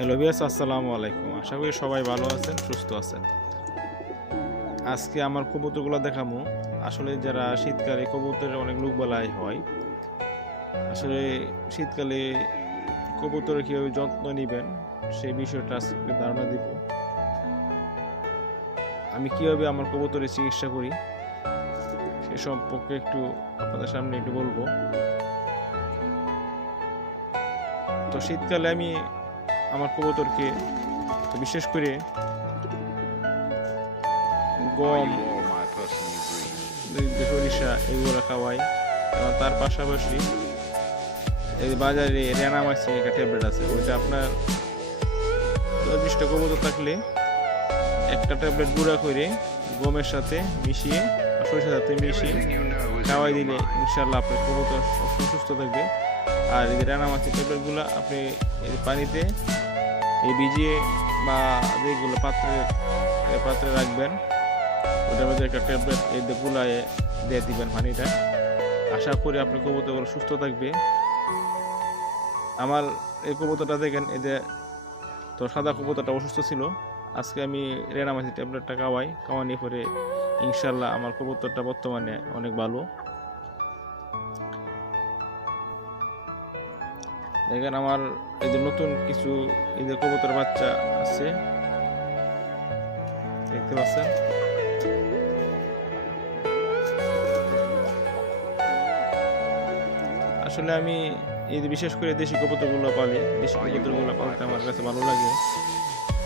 Hello viewers, আসসালামু আলাইকুম। আশা করি সবাই ভালো আছেন, সুস্থ আছেন। আজকে আমার কবুতরগুলো দেখাবো। আসলে যারা শীতকালে কবুতরের অনেক রোগবালাই হয়, আসলে শীতকালে কবুতরের কীভাবে যত্ন নেবেন সেই বিষয়টা আজকে ধারণা দিব। আমি কীভাবে আমার কবুতরের চিকিৎসা করি সে সম্পর্কে একটু আপনাদের সামনে একটু বলবো। তো শীতকালে আমি আমার কবুতরকে বিশেষ করে গম, সরিষা এগুলো খাওয়াই এবং তার পাশাপাশি এই বাজারে রেনামাইসিন একটা ট্যাবলেট আছে, ওইটা আপনার 10-20টা কবুতর থাকলে একটা ট্যাবলেট গুঁড়া করে গমের সাথে মিশিয়ে সরিষার সাথে মিশিয়ে খাওয়াই দিলে ইনশাল্লাহ আপনার কবুতর সবসময় সুস্থ থাকবে। আর এই রেনামাইসিন ট্যাবলেটগুলো আপনি এই পানিতে ভিজিয়ে বা যেগুলো পাত্রে রাখবেন, ওটার মধ্যে একটা ট্যাবলেট এই গুলায় দিয়ে দিবেন পানিটা। আশা করি আপনার কবুতরগুলো সুস্থ থাকবে। আমার এই কবুতরটা দেখেন, এদের তো সাদা কবুতরটা অসুস্থ ছিল, আজকে আমি রেনামাইসিন ট্যাবলেটটা খাওয়ানি পরে ইনশাল্লাহ আমার কবুতরটা বর্তমানে অনেক ভালো। দেখেন আমার এই যে নতুন কিছু এই যে কবুতর বাচ্চা আছে, দেখতে পাচ্ছেন। আসলে আমি এই যে বিশেষ করে দেশি কবুতরগুলো পালি, দেশি কবুতরগুলো পালতে আমার কাছে ভালো লাগে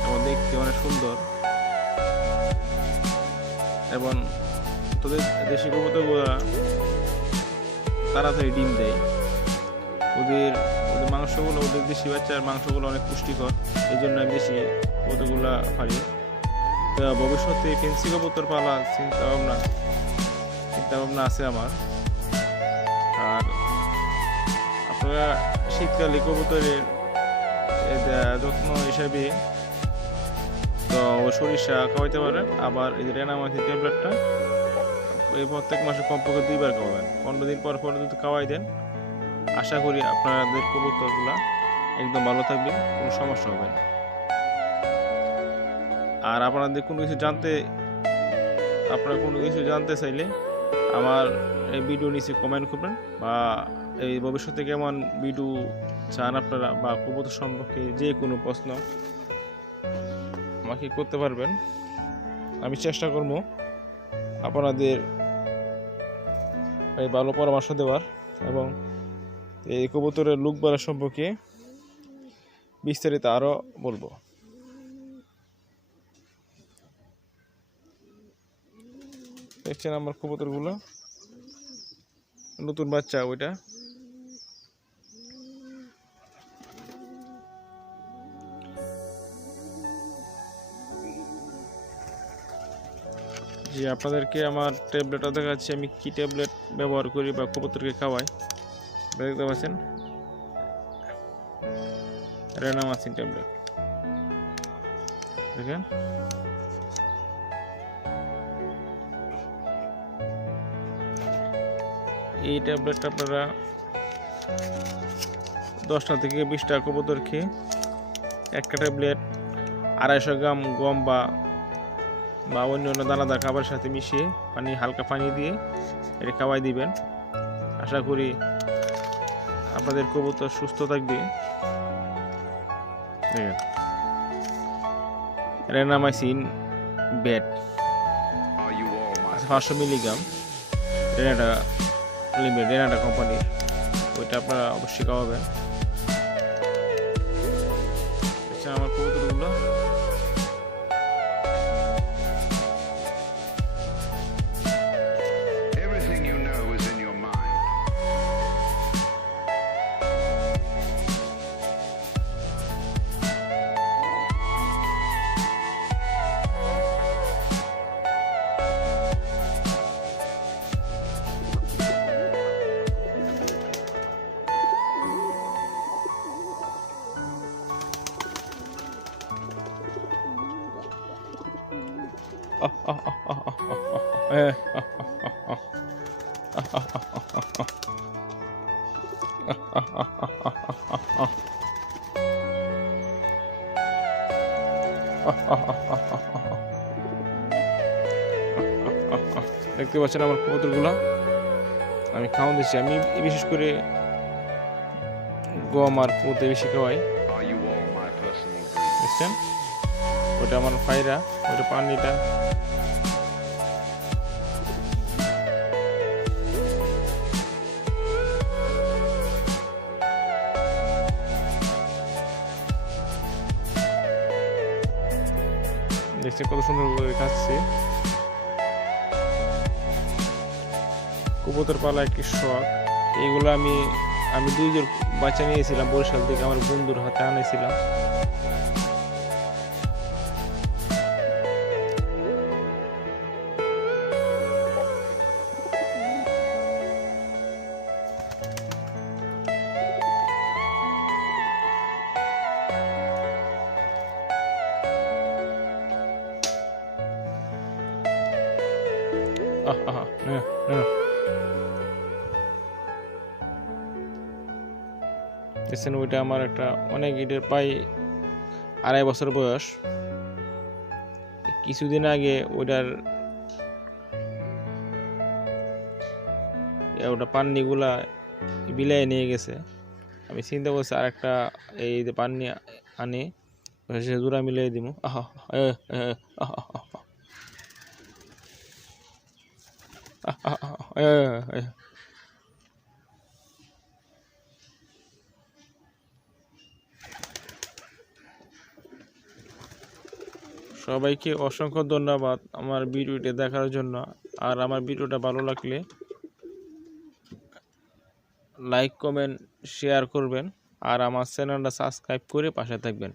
এবং দেখতে অনেক সুন্দর। এবং তোদের দেশি কবুতরগুলো তাড়াতাড়ি ডিম দেয়। ওদের মাংসগুলো, ওদের দেশি বাচ্চার মাংসগুলো অনেক পুষ্টিকর, এই জন্য আমি দেশি কবুতরগুলো পালি। তো ভবিষ্যতে ফেন্সি কবুতর পালা চিন্তা ভাবনা আছে আমার। আর আপনারা শীতকালে কবুতরের যত্ন হিসাবে তো সরিষা খাওয়াইতে পারেন। আবার এই যে রেনামাইসিন ট্যাবলেটটা এই প্রত্যেক মাসে কমপক্ষে 2বার খাওয়াবেন। 15 দিন পর যদি খাওয়াই দেন, আশা করি আপনাদের কবুতরগুলা একদম ভালো থাকবে, কোনো সমস্যা হবে না। আর আপনারা কোনো কিছু জানতে চাইলে আমার এই ভিডিও নিচে কমেন্ট করবেন, বা এই ভবিষ্যতে কেমন ভিডিও চান আপনারা, বা কবুতর সম্পর্কে যে কোনো প্রশ্ন আমাকে করতে পারবেন। আমি চেষ্টা করব আপনাদের এই ভালো পরামর্শ দেওয়ার এবং এই কবুতরের রোগবালাই সম্পর্কে বিস্তারিত আরও বলবো। দেখছেন আমার কবুতরগুলো, নতুন বাচ্চা ওইটা। জি, আপনাদেরকে আমার ট্যাবলেটটা দেখাচ্ছি, আমি কি ট্যাবলেট ব্যবহার করি বা কবুতরকে খাওয়াই। দেখতে পাচ্ছেন রেনামাইসিন ট্যাবলেট, দেখেন। এই ট্যাবলেটটা আপনারা 10টা থেকে 20টা কবুতর খেয়ে একটা ট্যাবলেট 250 গ্রাম গম বা অন্য দানাদার খাবারের সাথে মিশিয়ে হালকা পানি দিয়ে এটা খাওয়াই দিবেন। আশা করি আপনাদের কবুতর সুস্থ থাকবে। দেখেন রেনামাইসিন বেড 500 মিলিগ্রাম, রেনাটা কোম্পানির, ওইটা আপনারা অবশ্যই খাওয়াবেন। আচ্ছা, আমার কবুতরগুলো দেখতে পাচ্ছেন আমার কবুতরগুলো আমি খাওয়া দিচ্ছি। আমি বিশেষ করে গম আর কবুতর বেশি খাওয়াই, বুঝছেন? ওটা আমার ফাইরা, ওটা পানিটা দেখছেন কত সুন্দর করে খাচ্ছে। কবুতর পালা একটি শখ। এইগুলো আমি 2 জোড় বাচ্চা নিয়েছিলাম বরিশাল থেকে, আমার বন্ধুর হাতে আনিয়েছিলাম। দেখছেন ওইটা আমার একটা অনেক, এটার প্রায় 2.5 বছর বয়স। কিছুদিন আগে ওটা পান্নিগুলা বিলাই নিয়ে গেছে। আমি চিন্তা করছি আর একটা এই যে পান্নি আনি সে জোড়া মিলাই দিব। সবাইকে অসংখ্য ধন্যবাদ আমার ভিডিওটি দেখার জন্য। আর আমার ভিডিওটা ভালো লাগলে লাইক, কমেন্ট, শেয়ার করবেন আর আমার চ্যানেলটা সাবস্ক্রাইব করে পাশে থাকবেন।